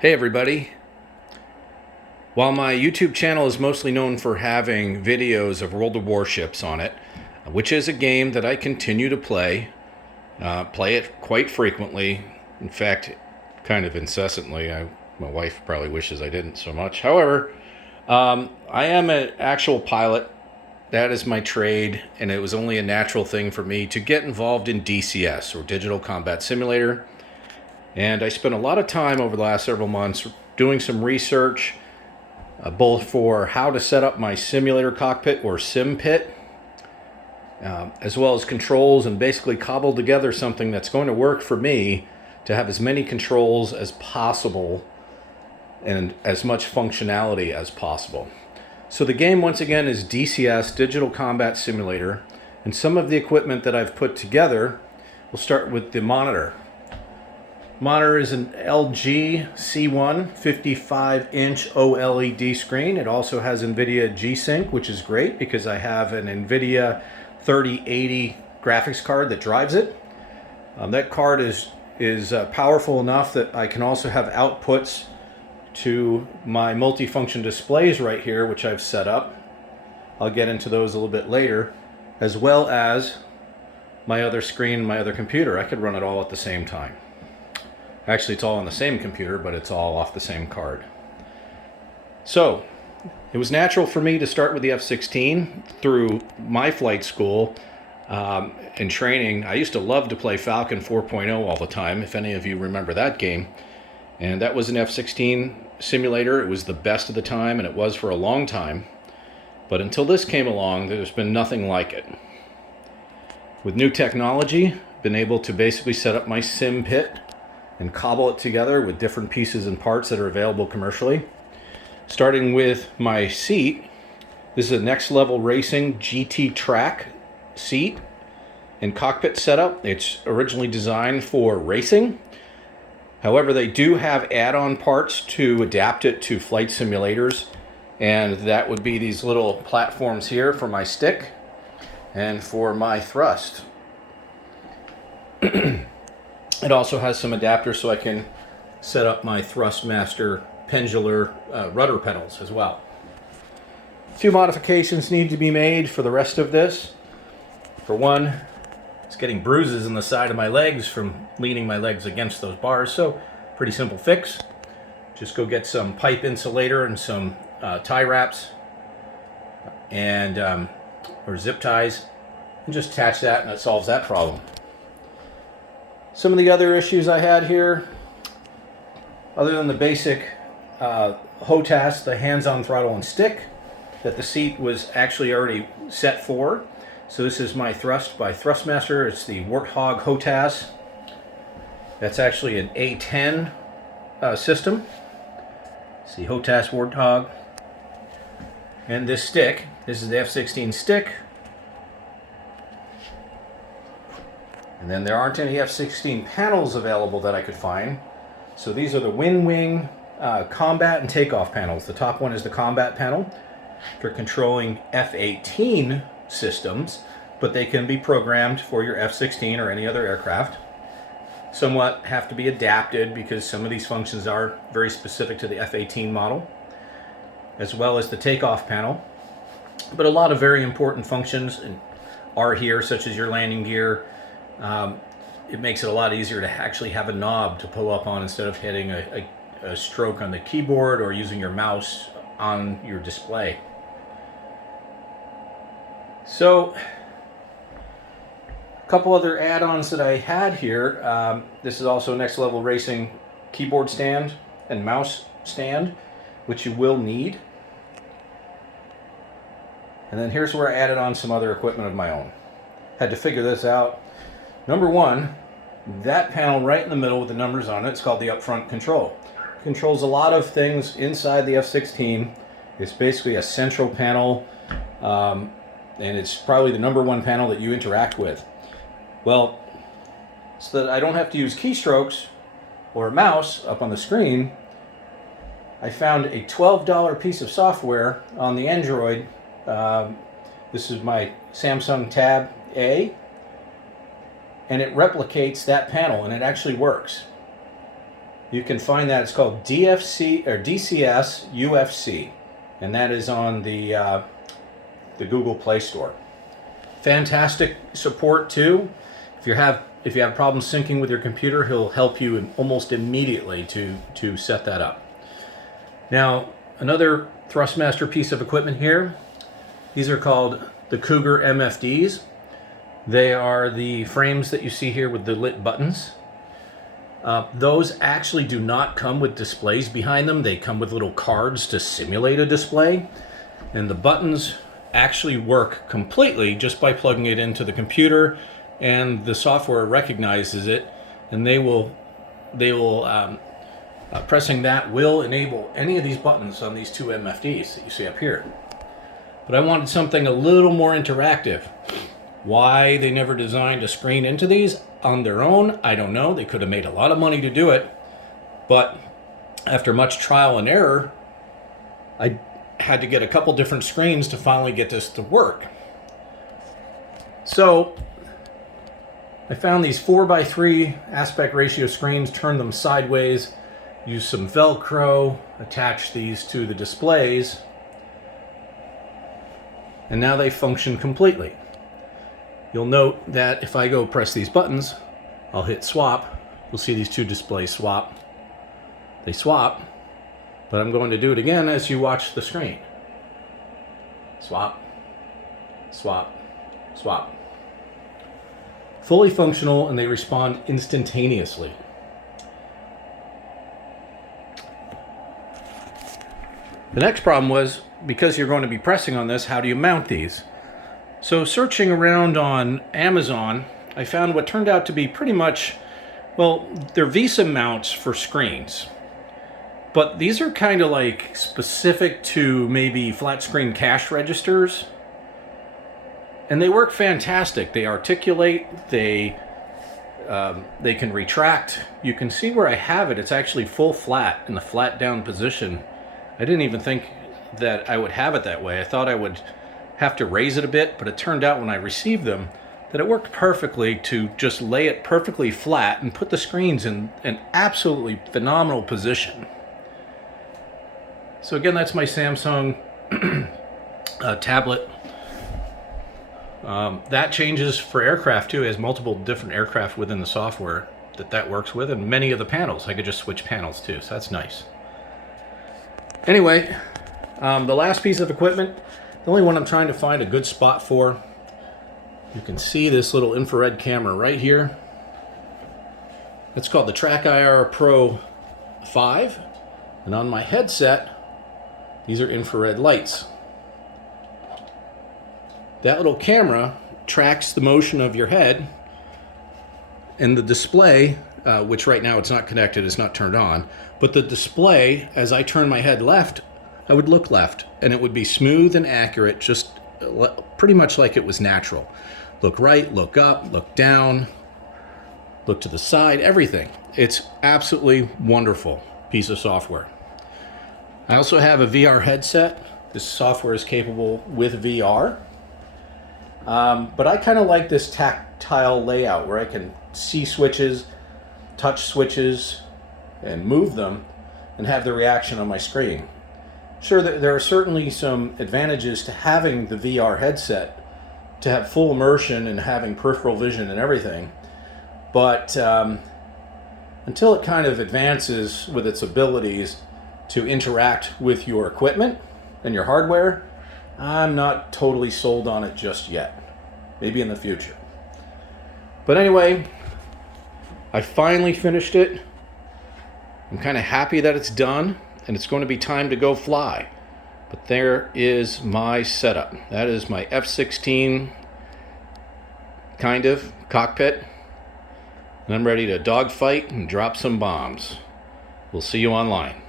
Hey everybody. While my YouTube channel is mostly known for having videos of World of Warships on it, which is a game that I continue to play it quite frequently, in fact, kind of incessantly. My wife probably wishes I didn't so much. However, I am an actual pilot. That is my trade, and it was only a natural thing for me to get involved in DCS, or Digital Combat Simulator. And I spent a lot of time over the last several months doing some research, both for how to set up my simulator cockpit or sim pit, as well as controls, and basically cobbled together something that's going to work for me to have as many controls as possible and as much functionality as possible. So the game, once again, is DCS, Digital Combat Simulator, and some of the equipment that I've put together, we'll start with the monitor. Monitor is an LG C1 55-inch OLED screen. It also has NVIDIA G-Sync, which is great because I have an NVIDIA 3080 graphics card that drives it. That card is powerful enough that I can also have outputs to my multifunction displays right here, which I've set up. I'll get into those a little bit later, as well as my other screen, my other computer. I could run it all at the same time. Actually, it's all on the same computer, but it's all off the same card. So, it was natural for me to start with the F-16 through my flight school and training. I used to love to play Falcon 4.0 all the time, if any of you remember that game. And that was an F-16 simulator. It was the best of the time, and it was for a long time. But until this came along, there's been nothing like it. With new technology, I've been able to basically set up my sim pit and cobble it together with different pieces and parts that are available commercially. Starting with my seat, this is a Next Level Racing GT Track seat and cockpit setup. It's originally designed for racing. However, they do have add-on parts to adapt it to flight simulators, and that would be these little platforms here for my stick and for my thrust. It also has some adapters so I can set up my Thrustmaster pendular rudder pedals as well. A few modifications need to be made for the rest of this. For one, it's getting bruises in the side of my legs from leaning my legs against those bars, so pretty simple fix. Just go get some pipe insulator and some tie wraps and or zip ties and just attach that, and it solves that problem. Some of the other issues I had here, other than the basic HOTAS, the hands-on throttle and stick, that the seat was actually already set for. So this is my thrust by Thrustmaster. It's the Warthog HOTAS. That's actually an A10 system. It's the HOTAS Warthog. And this stick, this is the F-16 stick. And then there aren't any F-16 panels available that I could find. So these are the wing combat and takeoff panels. The top one is the combat panel for controlling F-18 systems, but they can be programmed for your F-16 or any other aircraft. Somewhat have to be adapted because some of these functions are very specific to the F-18 model, as well as the takeoff panel. But a lot of very important functions are here, such as your landing gear. It makes it a lot easier to actually have a knob to pull up on instead of hitting a stroke on the keyboard or using your mouse on your display. So, a couple other add-ons that I had here. This is also Next Level Racing keyboard stand and mouse stand, which you will need. And then here's where I added on some other equipment of my own. Had to figure this out. Number one, that panel right in the middle with the numbers on it, it's called the Upfront Control. It controls a lot of things inside the F-16. It's basically a central panel, and it's probably the number one panel that you interact with. Well, so that I don't have to use keystrokes or a mouse up on the screen, I found a $12 piece of software on the Android. This is my Samsung Tab A. And it replicates that panel, and it actually works. You can find that. It's called DCS UFC, and that is on the Google Play Store. Fantastic support too. If you have problems syncing with your computer, he'll help you almost immediately to set that up. Now, another Thrustmaster piece of equipment here. These are called the Cougar MFDs. They are the frames that you see here with the lit buttons. Those actually do not come with displays behind them. They come with little cards to simulate a display. And the buttons actually work completely just by plugging it into the computer, and the software recognizes it, and pressing that will enable any of these buttons on these two MFDs that you see up here. But I wanted something a little more interactive. Why they never designed a screen into these on their own, I don't know. They could have made a lot of money to do it, but after much trial and error, I had to get a couple different screens to finally get this to work. So I found these 4x3 aspect ratio screens, turned them sideways, used some Velcro, attached these to the displays, and now they function completely. You'll note that if I go press these buttons, I'll hit swap. You'll see these two displays swap. They swap, but I'm going to do it again as you watch the screen. Swap, swap, swap. Fully functional, and they respond instantaneously. The next problem was, because you're going to be pressing on this, how do you mount these? So searching around on Amazon, I found what turned out to be pretty much, well, they're Visa mounts for screens. But these are kind of like specific to maybe flat screen cash registers. And they work fantastic. They articulate, they can retract. You can see where I have it. It's actually full flat in the flat down position. I didn't even think that I would have it that way. I thought I would have to raise it a bit, but it turned out when I received them that it worked perfectly to just lay it perfectly flat and put the screens in an absolutely phenomenal position. So again, that's my Samsung tablet. That changes for aircraft too. It has multiple different aircraft within the software that works with, and many of the panels. I could just switch panels too, so that's nice. Anyway, the last piece of equipment, the only one I'm trying to find a good spot for, you can see this little infrared camera right here. It's called the TrackIR Pro 5, and on my headset, these are infrared lights. That little camera tracks the motion of your head, and the display, which right now it's not connected, it's not turned on, but the display, as I turn my head left, I would look left, and it would be smooth and accurate, just pretty much like it was natural. Look right, look up, look down, look to the side, everything. It's absolutely wonderful piece of software. I also have a VR headset. This software is capable with VR. But I kind of like this tactile layout where I can see switches, touch switches, and move them, and have the reaction on my screen. Sure, there are certainly some advantages to having the VR headset, to have full immersion and having peripheral vision and everything, but until it kind of advances with its abilities to interact with your equipment and your hardware, I'm not totally sold on it just yet. Maybe in the future. But anyway, I finally finished it. I'm kind of happy that it's done, and it's going to be time to go fly. But there is my setup. That is my F-16 kind of cockpit. And I'm ready to dogfight and drop some bombs. We'll see you online.